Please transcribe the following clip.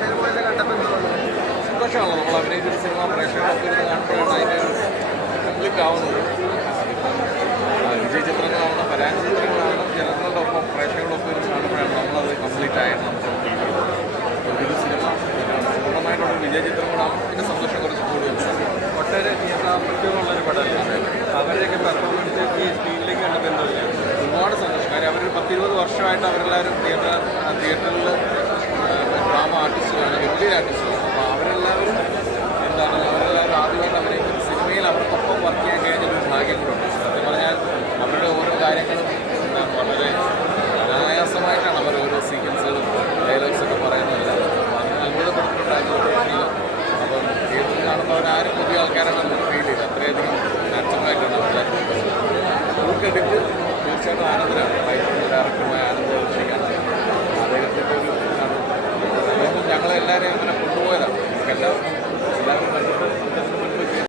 പ്രേക്ഷകരുടെ കണ്ടപ്പോൾ? സന്തോഷമാണല്ലോ നമ്മൾ അഭിനയിച്ചൊരു സിനിമ പ്രേക്ഷകർക്ക് കാണുമ്പോഴാണ് അതിന്റെ ഒരു കംപ്ലീറ്റ് ആവുന്നത്. വിജയ ചിത്രങ്ങളാണ് പരാജയ ചിത്രങ്ങളാണ്. ജനങ്ങളുടെ ഒപ്പം പ്രേക്ഷകരുടെ ഒപ്പം ഇരുന്ന് കാണുമ്പോഴാണ് നമ്മളത് കംപ്ലീറ്റ് ആയത്. നമുക്ക് ഒരു സിനിമ പൂർണമായിട്ടുള്ള വിജയ ചിത്രങ്ങളാണ്. പിന്നെ സന്തോഷം കുറച്ച് കൂടുതൽ ഒട്ടേറെ സാമ്പത്തികമുള്ളൊരു പടമല്ലേ അവരുടെയൊക്കെ പെർഫോമൻസ് ഈ സ്ക്രീനിലേക്ക് കണ്ടപ്പോൾ എന്താ? ഒരുപാട് സന്തോഷം. കാര്യം അവരൊരു പത്തിരുപത് വർഷമായിട്ട് അവരെല്ലാവരും തിയേറ്റർ തിയേറ്ററിൽ ആൾക്കാരാണ് നമുക്ക് ഫീൽ ചെയ്തത് അത്രയധികം നാച്ചുറലായിട്ടാണ് അവരെല്ലാവരും ഊക്കെടുത്ത് തീർച്ചയായിട്ടും ആനന്ദനാണ്